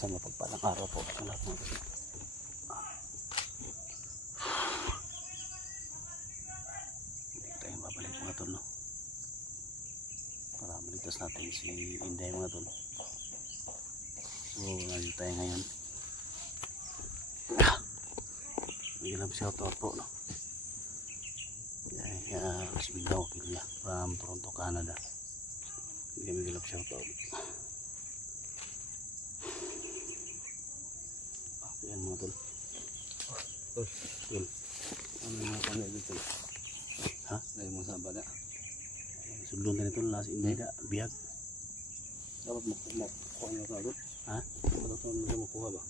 Isang mapagpalang araw po sa lahat mga tol. Hindi tayo babalik mga tol, no? Para maligtas natin si Inday mga tol. So nandito tayo ngayon. May love shoutout po, no? Rasmindaw Kilya from Toronto, Canada. May love shoutout. Ayan mga tol. Tol. Ano yung mga pangay dito? Ha? Dahil mga sabad na. Sulong na nito na si Inday na biyag. Dapat makuha nyo ka doon? Ha? Dapat mo makuha ba?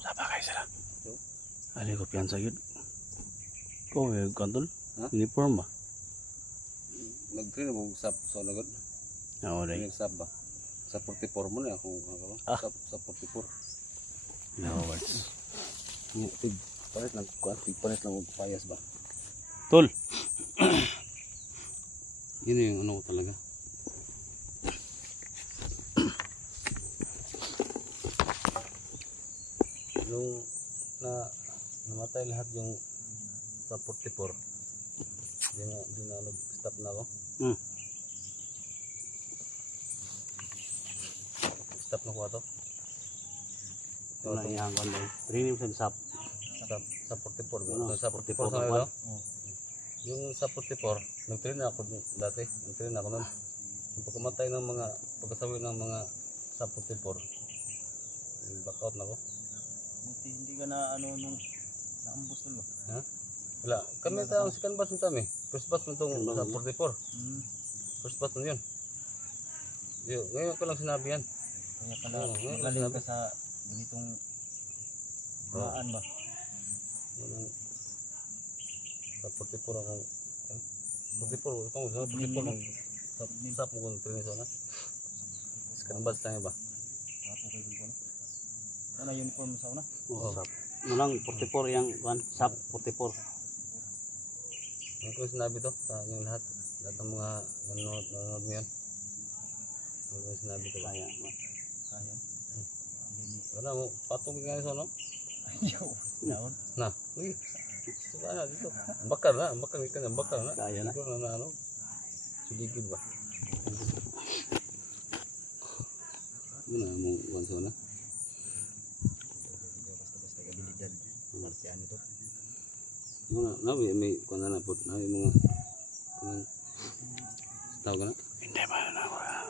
Saba kayo sila. Ali ko piyansa yun. Kau may kantol? Uniform ba? Nag-train mo sa nagod? Oo, day. Nag-sab ba? Sa 44 mo na ako. Sa 44. No words. Palit lang payas ba? Tol! Yun yung ano ko talaga. Nung namatay lahat yung sa 44, di na nag-stop na ako. Stop na ko ito. Ito na ihanggan daw. Training sa SAP. Sa 44. Ano? Sa 44 sa ito. Yung sa 44, nag-train na ako dati. Nag-train na ako nun. Yung pagkamatay ng mga, pagkasawi ng mga sa 44, back out na ako. Hindi ka na ano nung naambos tol ba? Ha? Wala. Kami tayo ang second batch nito kami. First batch mo itong sa 44. First batch mo yun. Ngayon ko lang sinabi yan. Kaya pala magaling ka sa ganitong daan ba? Sa 44 ako. 44 itong sa 44 nung sa mo kung training na. Second batch tayo ba? Wapo kayo dun po na. Ano uniform sa una? Oo, SAP. Mulang 44 yung SAP 44. Ngayon ko sinabi to sa inyong lahat. Lahat ng mga nanonood mo yan. Ngayon ko sinabi to. Kaya. Kaya. Wala mo, patong nga iso no? Ayaw. Naon. Na, uy. Saka na dito. Bakar na, bakar na. Kaya na. Siguro na ano. Siligid ba? Ano na mo wanso na? Basta kabilidad. Martian ito. Na may kuan na po na mga kanang tawag na. Hindi ba na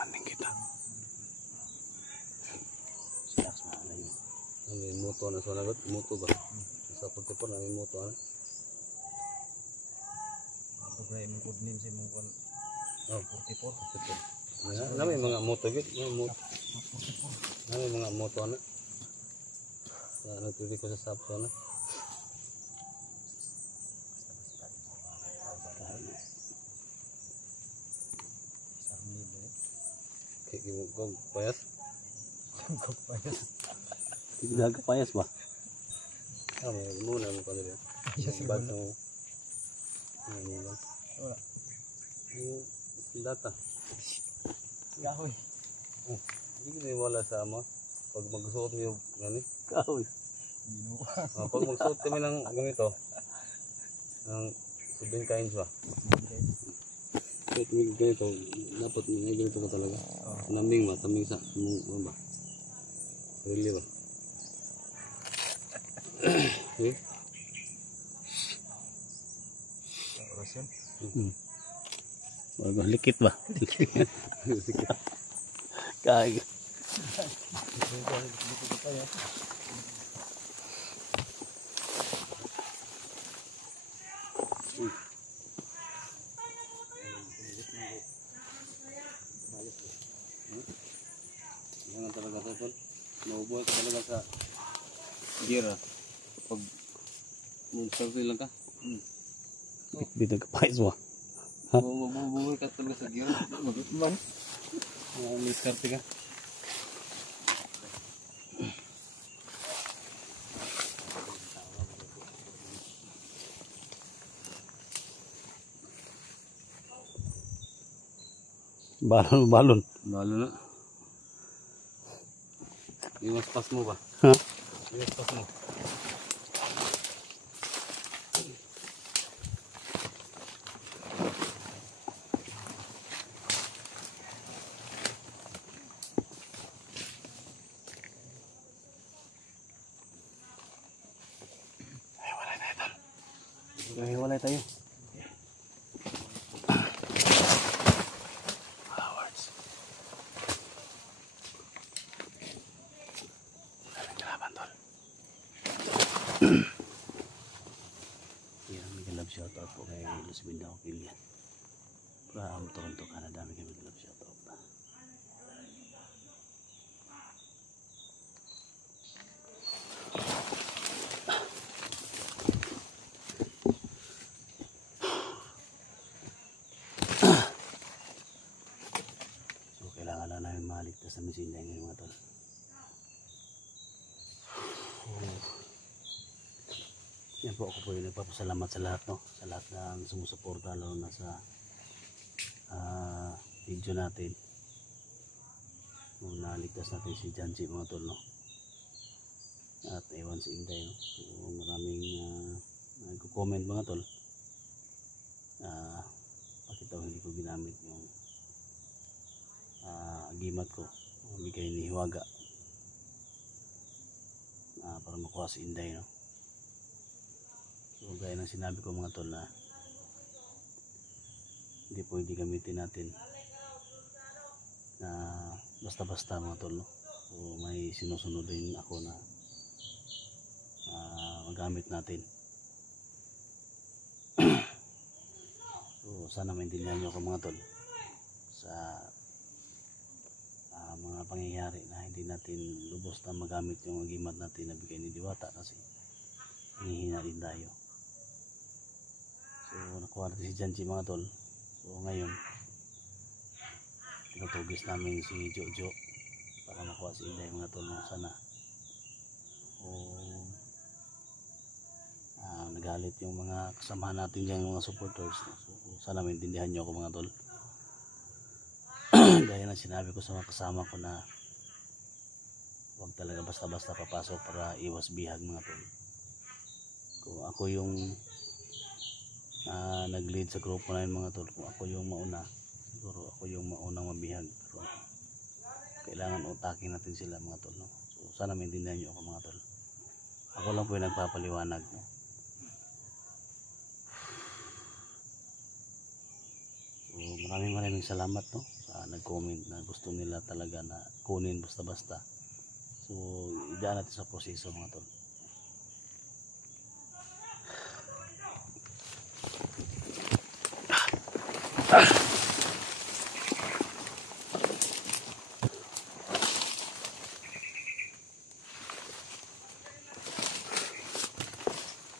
aning kita. Relax na lang. May moto na sa nagot, moto ba? Sa 44 na may moto na. Ito kaya yung good name sa mong kuan. Oh, 44. na may mga moto gid, may moto. Na may mga moto na. Sa nagtuli ko sa sapso na. Kaya kung payas. Kung payas. Tigdaga payas ba? May muna mo pa nila. Yes, Bad mo. Wala. Yung data. Yahoy. Hindi ko wala sa ama. Pag magsuot mo yung gani. Kahoy. Ginoo. Pag magsuot kami ng ganito. Ng 7 kinds ba? Kahit may ganito, dapat may ganito ka talaga. Naming ba? Taming sa ano ba? Really ba? Okay? Orasyon. Wala likit ba? Kaya. Yan ang talaga sa tol. Naubuhay ka talaga sa gear. Pag mag-survey lang ka. Dito ka payas ba? Mabubuhay ka talaga sa gear. Man. May skarte ka. Balon. Lalo na. Iwas pas mo ba? Ha? Iwas pas mo. Hiwalay tayo. Flowers. Galing kalaban, tol. Yan, may kalab shoutout po kay Luz Bindao Pilya. From Toronto, Canada. May kalab shoutout na. So, kailangan lang namin maligtas sa misinday ngayon mga tol. Yan po, ako po yung nagpapasalamat sa lahat, no? Sa lahat ng sumusuporta, lalo na sa video natin. Nung naligtas natin si Janji mga tol, no? At ewan si Inday, no? So, maraming nagko-comment mga tol. Bakit daw hindi ko ginamit yung agimat ko, bigay ni Hiwaga para makuha si Inday, no? So gaya ng sinabi ko mga tol na hindi pwede gamitin natin na basta-basta mga tol, no? So may sinusunod din ako na magamit natin. So sana maintindihan nyo ako mga tol sa mga pangyayari na hindi natin lubos na magamit yung agimat natin na bigay ni Diwata kasi hihina din tayo. So nakuha natin si Janji mga tol. So ngayon tinutugis namin si Jojo para makuha si Inday mga tol. Sana nagalit yung mga kasamahan natin dyan, yung mga supporters. So sana maintindihan nyo ako mga tol. Gaya na sinabi ko sa mga kasama ko na huwag talaga basta-basta papasok para iwas bihag mga tol. Kung ako yung nag-lead sa grupo na yun mga tol, kung ako yung mauna, siguro ako yung maunang mabihag. Pero kailangan utakin natin sila mga tol, no? So sana maintindihan nyo ako mga tol. Ako lang po yung nagpapaliwanag, no? So maraming salamat, no? Sa nag-comment na gusto nila talaga na kunin basta-basta. So idaan natin sa proseso mga tol.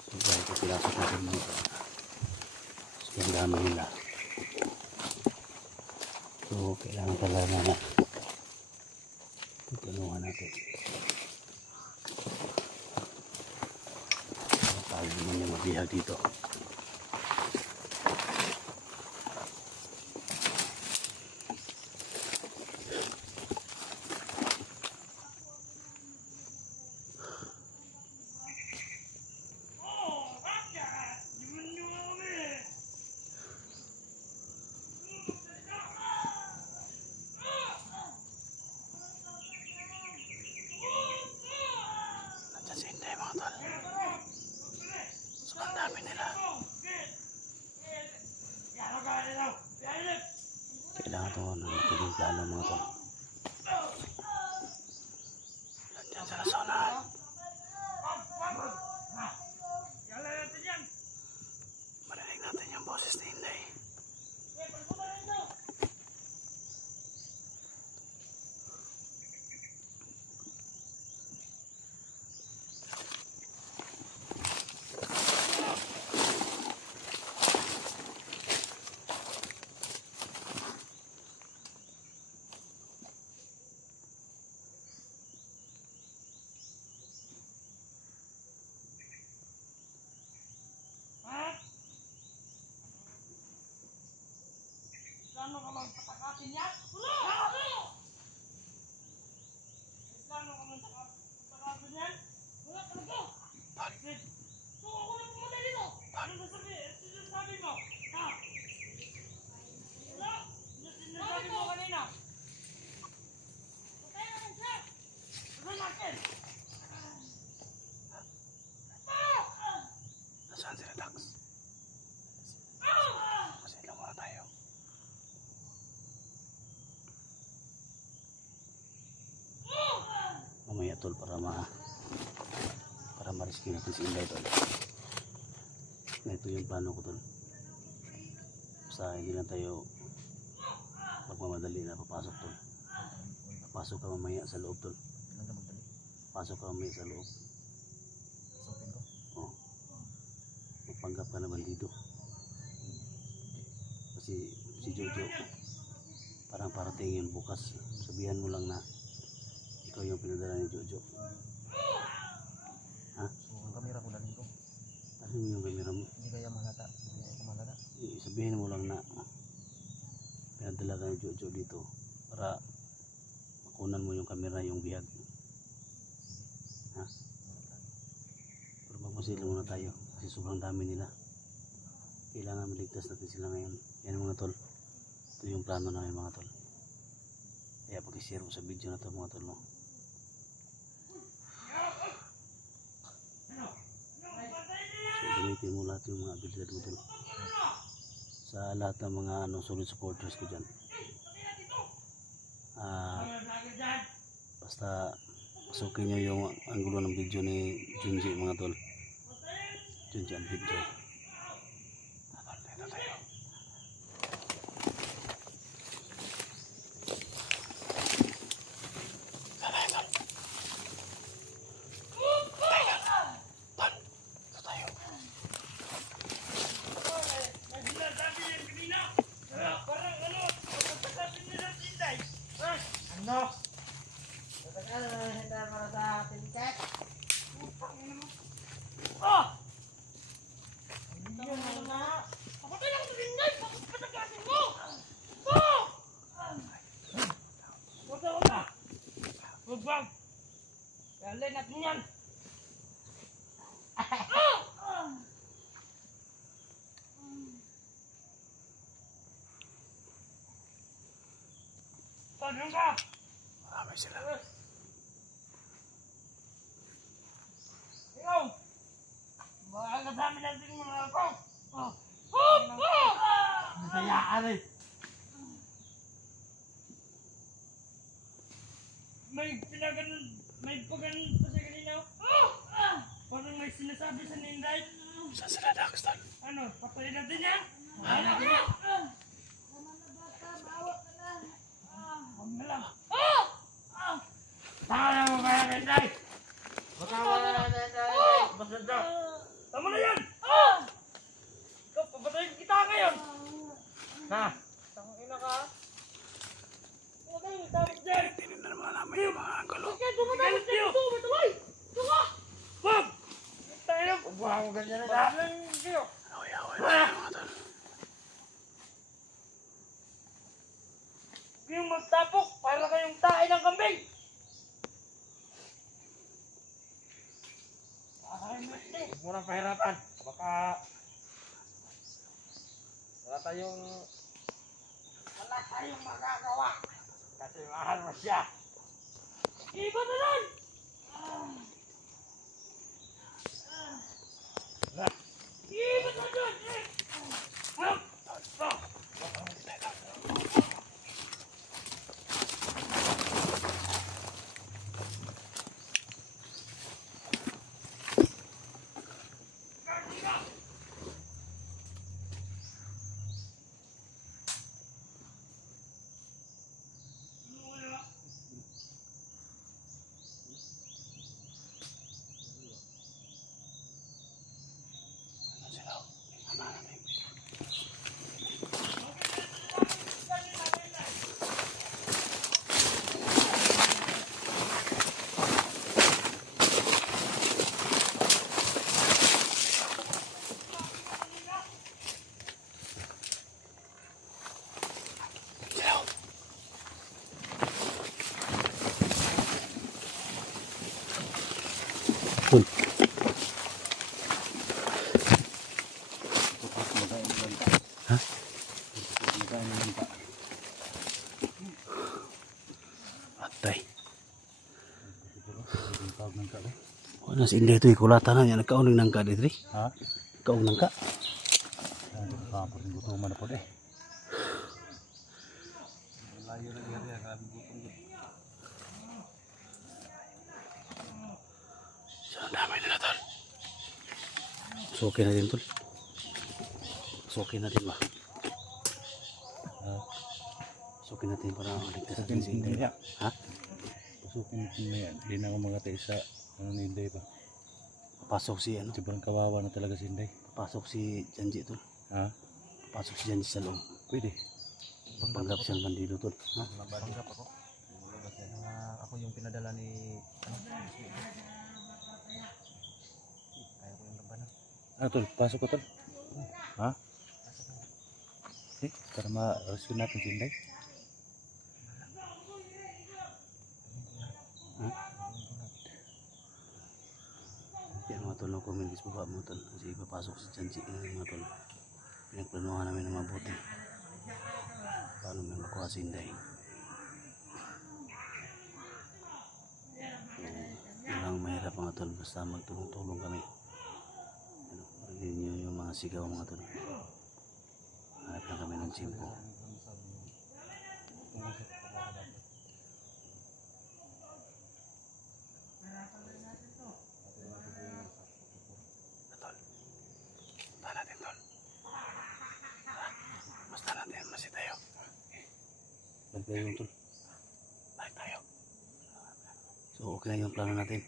So dahil ko pinasok natin mga tol, gandaan nila. So kailangan talaga na tutulungan natin. Tawag naman yung mabihag dito. Nandiyan si Inday mga tol. So ang dami nila. Kailangan ito na matulog lalo mga tol. Nandiyan sa lasonan. Marinig natin yung boses ni Inday. Plano ka mang patakasin yan? Plano ka mang tol para ma-rescue natin si Inday tol. Na ito yung plano ko tol. Basta hindi lang tayo magmamadali na papasok tol. Pasok ka mamaya sa loob tol. Kailan ka magdali? Pasok ka mamaya sa loob. Sopin ko? Oh. Magpanggap ka na bandido. Kasi si Jojo parang parating yun bukas. Sabihan mo lang na ikaw yung pinadala ni Jojo. Ha? So, ang kamera ko dalhin ko. Ano yung kamera mo? Hindi kaya malata. Hindi kaya malata. Sabihin mo lang na pinadala ka ni Jojo dito para makunan mo yung kamera yung bihag. Ha? Pero magpasilong muna tayo kasi sobrang dami nila. Kailangan maligtas natin sila ngayon. Yan mga tol. Ito yung plano namin mga tol. Kaya pag-share mo sa video na to mga tol no. So gamitin mo lahat yung mga abilidad mo tol. Sa lahat ng mga solid supporters ko dyan. Basta pasukin nyo yung angulo ng video ni Junji mga tol. Junji ang video. Dito tayo. Kalian natin yan. Tanong ka. Marami sila. Ikaw. Baka kasama natin mga ako. Masayaan eh. May paganon pa sa kanina. Parang may sinasabi sa Ninday. Saan sila Daxton? Ano, patayin natin yan? Patayin natin yan? Huwag na lang. Tama na mo kaya Ninday. Tama na Ninday. Basta. Tama na yan. Ikaw, papatayin kita ngayon. Ha? Tangina ka. Huwag kayo, tapos dyan. Tinin na naman namin yung mga gulo. Thank you. Bob! Tayo na. Ubuha mo ganyan na dahil. Away tayo mga tol. Yung magtapok para kayong tae ng kambing. Huwag mo nang pahirapan. Baka wala tayong magagawa. Kasi mahal mo siya. Iba na lang! Iba na lang! Atay. Wala si Inday ito ikulatan na yan. Nagkaunang nangka dito. Ha? Nagkaunang nangka. Kapag gutuman ako eh. Layo na gari, grabe gutom. Sukin natin tol. Sukin natin ba? Sukin natin para maligtas natin si Inday. Ha? Pasukin natin na yan. Hindi na ako magatay sa ano ni Inday ba? Papasok si ano? Sobrang kawawa na talaga si Inday. Papasok si Janji tol. Ha? Papasok si Janji sa loob. Pwede. Pagpanggap siyang bandido tol. Ha? Mabanggap ako. Ako yung pinadala ni kaya ko yung labanan. Ah, tol, pasok ko tol. Ha? Para ma-rescue natin si Inday. Yan mga tol, no comment sa baba mo tol. Kasi papasok si Janji mga tol. Pinagplanuhan namin na mabuti. Paano may makuha si Inday. Walang mahirap mga tol. Basta magtulong-tulong kami. Ano, marinig nyo yung mga sigaw mga tol. Hanap na kami ng chimpo. Tol. Basta natin tol. Basta natin masih tayo. Balik tayo tol. Balik tayo. So okay na yung plano natin.